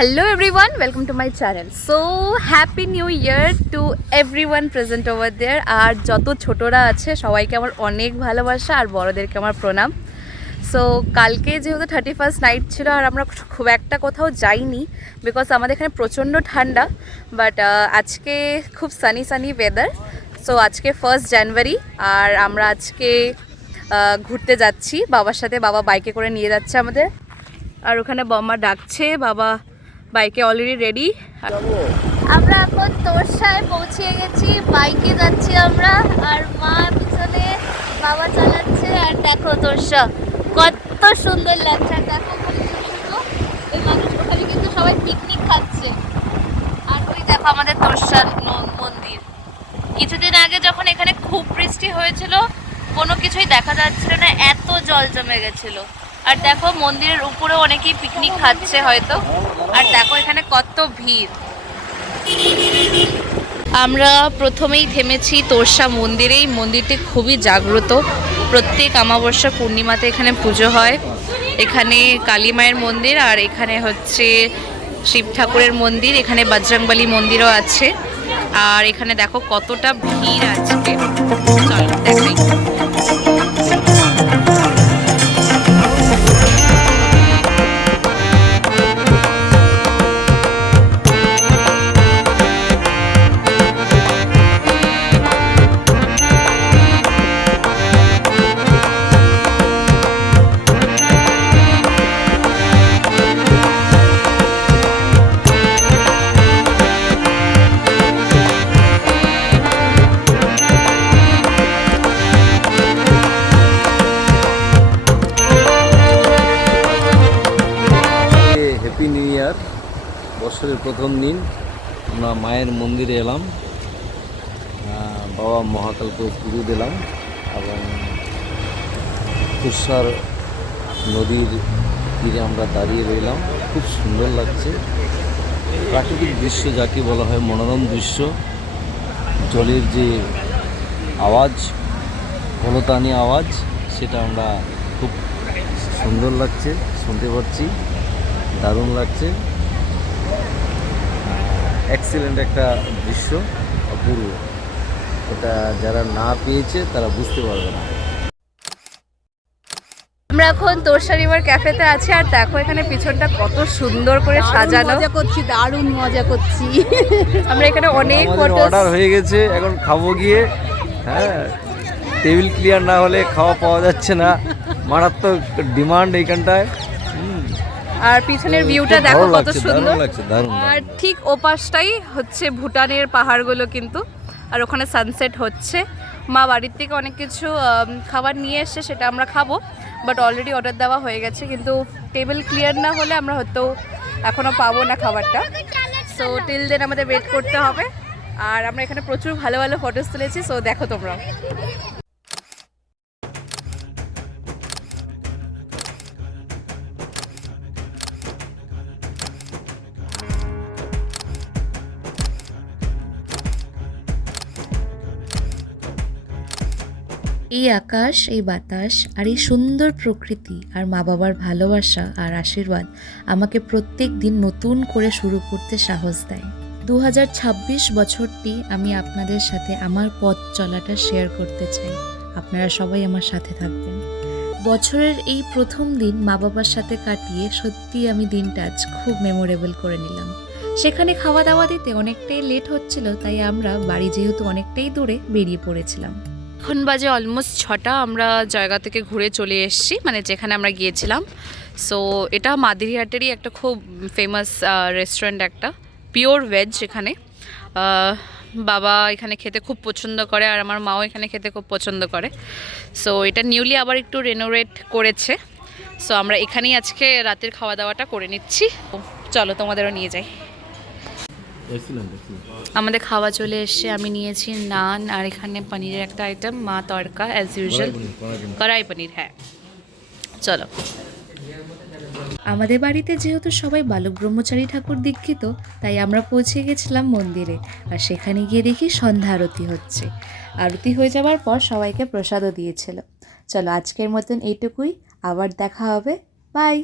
Hello everyone, welcome to my channel. So happy new year to everyone present over there. আর যত ছোটরা আছে সবাইকে আমার অনেক ভালোবাসা আর বড়দেরকে আমার প্রণাম। সো কালকে যেহেতু 31st নাইট ছিল আর আমরা খুব একটা কোথাও যাইনি বিকজ আমাদের এখানে প্রচণ্ড ঠান্ডা, বাট আজকে খুব সানি ওয়েদার। সো আজকে 1st জানুয়ারি আর আমরা আজকে ঘুরতে যাচ্ছি বাবার সাথে। বাবা বাইকে করে নিয়ে যাচ্ছে আমাদের, আর ওখানে বম্মা ডাকছে, বাবা বাইকে অলরেডি রেডি। আমরা এখন তোরসায় পৌঁছে গেছি, বাইকে যাচ্ছি আমরা, আর মা পিছনে, বাবা চালাচ্ছে। আর দেখো তোরসা কত সুন্দর লাগছে, আর দেখো ওখানে ছোট ছোট ওই মানুষ, ওখানে কিন্তু সবাই পিকনিক খাচ্ছে। আর ওই দেখো আমাদের তোরসা মন্দির। কিছুদিন আগে যখন এখানে খুব বৃষ্টি হয়েছিল কোনো কিছুই দেখা যাচ্ছিল না, এত জল জমে গেছিলো। আর দেখো মন্দিরের উপরে অনেকেই পিকনিক খাচ্ছে হয়তো। আর দেখো এখানে কত ভিড়। আমরা প্রথমেই থেমেছি তোরসা মন্দিরেই। মন্দিরটি খুবই জাগ্রত, প্রত্যেক অমাবস্যা পূর্ণিমাতে এখানে পুজো হয়। এখানে কালী মায়ের মন্দির, আর এখানে হচ্ছে শিব ঠাকুরের মন্দির, এখানে বজরংবলী মন্দিরও আছে। আর এখানে দেখো কতটা ভিড় আজকে, চলো দেখাই। Happy new year. বছরের প্রথম দিন আমরা মায়ের মন্দিরে এলাম, বাবা মহাকালকে পুজো দিলাম এবং তুষার নদীর তীরে আমরা দাঁড়িয়ে রইলাম। খুব সুন্দর লাগছে, প্রাকৃতিক দৃশ্য যাকে বলা হয়, মনোরম দৃশ্য। জলের যে আওয়াজ, কলতানি আওয়াজ, সেটা আমরা খুব সুন্দর লাগছে, শুনতে পাচ্ছি, দারুণ লাগছে। এক্সিলেন্ট একটা দৃশ্য, অপূর্ব। এটা যারা না পেয়েছে তারা বুঝতে পারবে না। আমরা এখন তোরসা রিভার ক্যাফেতে আছি, আর দেখো এখানে পিছনটা কত সুন্দর করে সাজানো। মজা করছি, দারুণ মজা করছি। আমরা এখানে অনেক অর্ডার হয়ে গেছে, এখন খাবো গিয়ে। হ্যাঁ, টেবিল ক্লিয়ার না হলে খাওয়া পাওয়া যাচ্ছে না, মারাত্মক ডিমান্ড এইখানটায়। আর পিছনের ভিউটা দেখো কত সুন্দর। দারুণ। আর ঠিক ওপাশটাই হচ্ছে ভুটানের পাহাড়গুলো কিন্তু, আর ওখানে সানসেট হচ্ছে। মা বাড়ির থেকে অনেক কিছু খাবার নিয়ে এসছে, সেটা আমরা খাবো, বাট অলরেডি অর্ডার দেওয়া হয়ে গেছে। কিন্তু টেবিল ক্লিয়ার না হলে আমরা হয়তো এখনও পাবো না খাবারটা। সো টিল দেন আমাদের ওয়েট করতে হবে। আর আমরা এখানে প্রচুর ভালো ভালো ফটোস তুলেছি, সো দেখো তোমরা। এই আকাশ, এই বাতাস, আর এই সুন্দর প্রকৃতি, আর মা বাবার ভালোবাসা আর আশীর্বাদ আমাকে প্রত্যেক দিন নতুন করে শুরু করতে সাহস দেয়। 2026 বছরটি আমি আপনাদের সাথে আমার পথ চলাটা শেয়ার করতে চাই। আপনারা সবাই আমার সাথে থাকবেন। বছরের এই প্রথম দিন মা বাবার সাথে কাটিয়ে সত্যি আমি দিনটা আজ খুব মেমোরেবল করে নিলাম। সেখানে খাওয়া দাওয়া দিতে অনেকটাই লেট হচ্ছিল, তাই আমরা বাড়ি যেহেতু অনেকটাই দূরে বেরিয়ে পড়েছিলাম। এখন বাজে অলমোস্ট 6টা। আমরা জায়গা থেকে ঘুরে চলে এসেছি, মানে যেখানে আমরা গিয়েছিলাম। সো এটা মাদিরহাটেরই একটা খুব ফেমাস রেস্টুরেন্ট, একটা পিওর ভেজ। এখানে বাবা এখানে খেতে খুব পছন্দ করে, আর আমার মাও এখানে খেতে খুব পছন্দ করে। সো এটা নিউলি আবার একটু রেনোভেট করেছে। সো আমরা এখানেই আজকে রাতের খাওয়া দাওয়াটা করে নিচ্ছি। চলো তোমাদেরও নিয়ে যাই। আমাদের খাওয়া চলে এসছে, আমি নিয়েছি নান, আর এখানে পনিরের একটা আইটেম, মা তড়কা অ্যাজ ইউজুয়াল, কড়াই পনির। হ্যাঁ চলো। আমাদের বাড়িতে যেহেতু সবাই বালক ব্রহ্মচারী ঠাকুর দীক্ষিত, তাই আমরা পৌঁছে গেছিলাম মন্দিরে। আর সেখানে গিয়ে দেখি সন্ধ্যা আরতি হচ্ছে। আরতি হয়ে যাওয়ার পর সবাইকে প্রসাদও দিয়েছিল। চলো আজকের মতন এইটুকুই, আবার দেখা হবে, বাই।